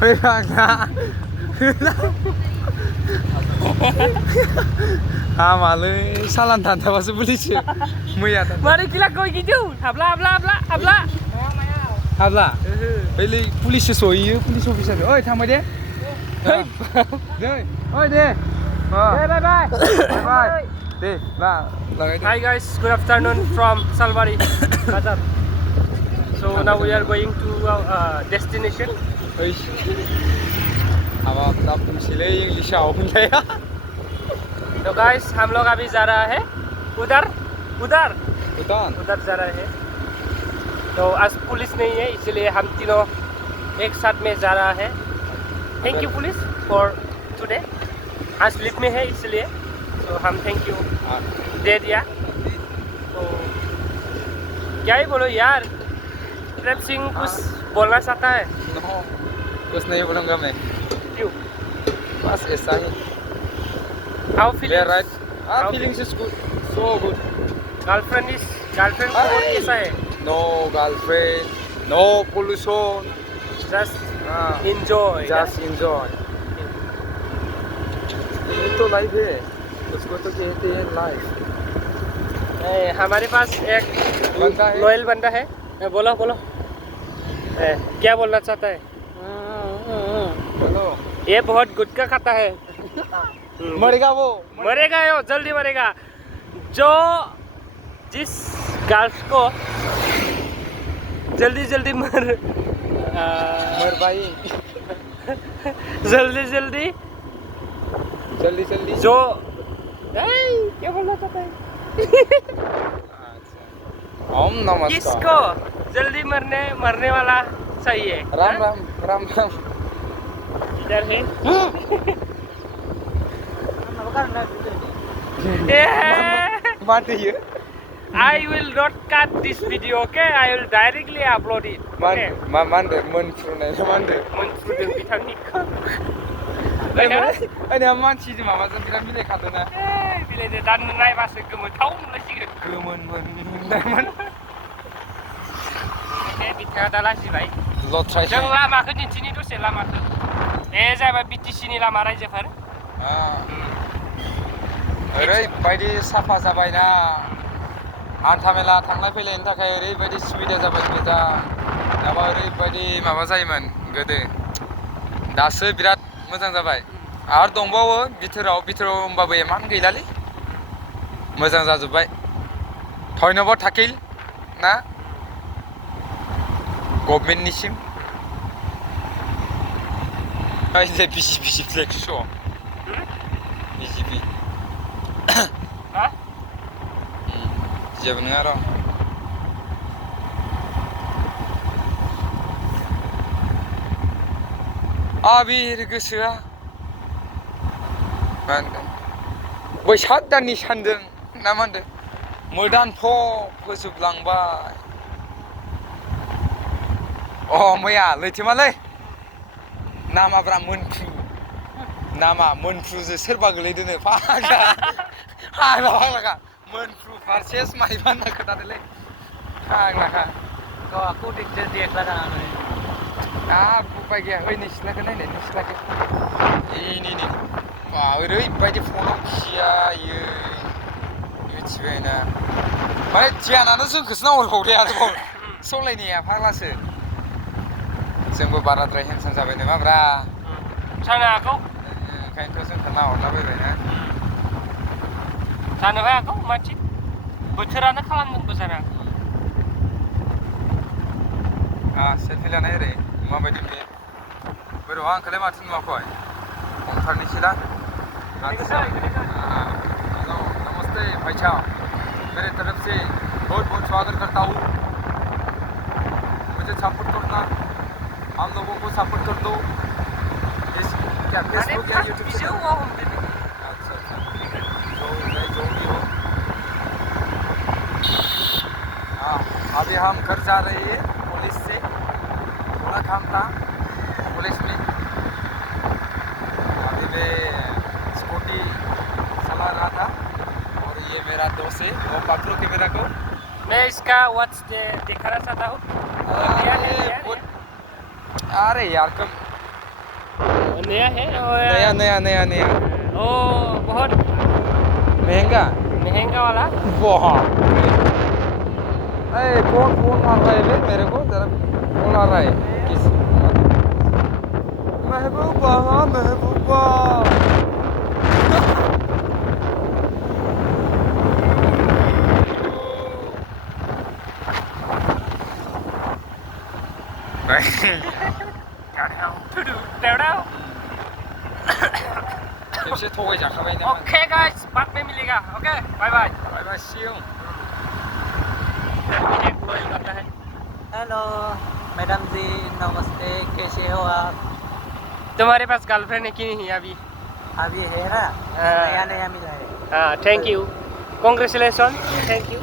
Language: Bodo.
Oi Rangga. Malu salah tanda masuk polisi. Muya tanda. Mari kita kau gitu. Habla. Habla. Beli polisi soalnya polisi officer. Oi thamai deh. Deh. Oi deh. Bye. Deh. Lah. Hi guys, good afternoon from Salwari, Kokrajhar. So now we are going to our destination. अब अपना पूछले इंग्लिश आओ ले तो गाइस हम लोग अभी जा रहा है उधर जा रहा है। तो आज पुलिस नहीं है इसलिए हम तीनों एक साथ में जा रहा है। Thank you police for today. आज लीव में है इसलिए तो हम थैंक यू दे दिया। तो क्या ही बोलो यार, प्रेम सिंह कुछ बोलना चाहता है? कुछ नहीं बोलूँगा मैं। क्यों? बस ऐसा ही। How feelings? Right? Feelings is good, so good. Girlfriend कैसा है? No girlfriend, no pollution. Just enjoy. Just enjoy. ये तो लाइफ है, उसको तो कहते हैं लाइफ। हमारे पास एक लॉयल बंदा है। बोलो क्या बोलना चाहता है? बोलो। ये बहुत गुटखा खाता है। मरेगा वो जल्दी मरेगा। जो जिस गर्ल्स को जल्दी मर भाई जल्दी जो क्या बोलना चाहता है? ओम नमस्कार। किसको जल्दी मरने वाला चाहिए? राम इधर है। I will not cut this video, okay? I will directly upload it. Okay? Ini मानसि जों माबाजों बिराद मिलायखादोंना। मिलायदो दा नायबासो गोमोथाव मोनलायसिगोन। गोमोन। बिथाङा दा लाजिबाय। लथ्राय। जों लामाखौ दिन्थिनि दसे लामाखौ। बे जाबाय BTC नि लामा रायजोफोर। ओरैबायदि साफा जाबायना। हान्थामेला थांलाय फैलायनि थाखाय ओरैबायदि सुबिदा जाबाय मोजां। दाबा ओरैबायदि माबा जायोमोन गोदो। दासो बिराद मोजां जाबाय। आरो दंबावो बिथोराव होमबाबो एमान गैलालै। मोजां जाजोबबाय। धन्यबाद थाकिल ना गभर्नमेन्टनिसिम। इसे बिसि फ्लेक्स श' बिजिपि जेबो नङा र'। आबिर गोसोआ मा होनदों बैसाग दाननि सान्दों ना मा होनदों मोदानथ' फोजोबलांबाय। मैया लैथोमालै नामाब्रा मोनफ्रुजों सोरबा गोलैदोनो फाग्ला मोनफ्रु फारसेस माइबा होनना खोथादोलै फाग्लाखा। गावखौ देखला जानानै उपाय गैया। ओइ नोंसिनाखौ नायनाय नोंसिनाखौ नै ओरैबायदि फनाव खियायो मिथिबायना। माने ध्यानानो जोंखौसो नाहरबावदे आरोबाव सलायनाया फाग्लासो। जोंबो बाराद्राय हेन्डसाम जाबाय नामाब्रा? जानो हागौ। ओंखायनोथ' जोंखौ नाहरलाबायबायना। जानोबो हागौ मानसि बोथोरानो खालामदोंबो जानो हागौ। सेलफि लानाय ओरै माबायदि नुयो? बोरैबा आंखौलाय माथो नुवाखै? हमथारनोसै दा। नमस्ते भाई साहब, मेरे तरफ से बहुत स्वागत करता हूँ। मुझे सपोर्ट करना, हम लोगों को सपोर्ट कर दो। क्या फेसबुक या यूट्यूब से? अच्छा जो भी हो। अभी हम घर जा रहे हैं पुलिस से। थोड़ा काम था पुलिस में। अभी मैं स्कूटी चला रहा था और ये मेरा दोस्त है, वो पकड़ो कैमरा को। मैं इसका वॉच दिखाना चाहता हूँ। अरे यार कम नया है और नया नया नया नया ओ बहुत महंगा महंगा वाला। बहुत। अरे कौन फोन मार रहा है बे मेरे को जरा फोन आ रहा है किस महबूबा हाँ महबूबा खेबसे थगायजाखाबाय ना ओके गाइस बाद में मिलेगा। Okay bye bye bye bye see you. करता है। हेलो मैडम जी, नमस्ते, कैसे हो आप? तुम्हारे पास गर्लफ्रेंड है कि नहीं अभी? अभी है ना, नया नया मिला है। हाँ thank you, congratulation, thank you.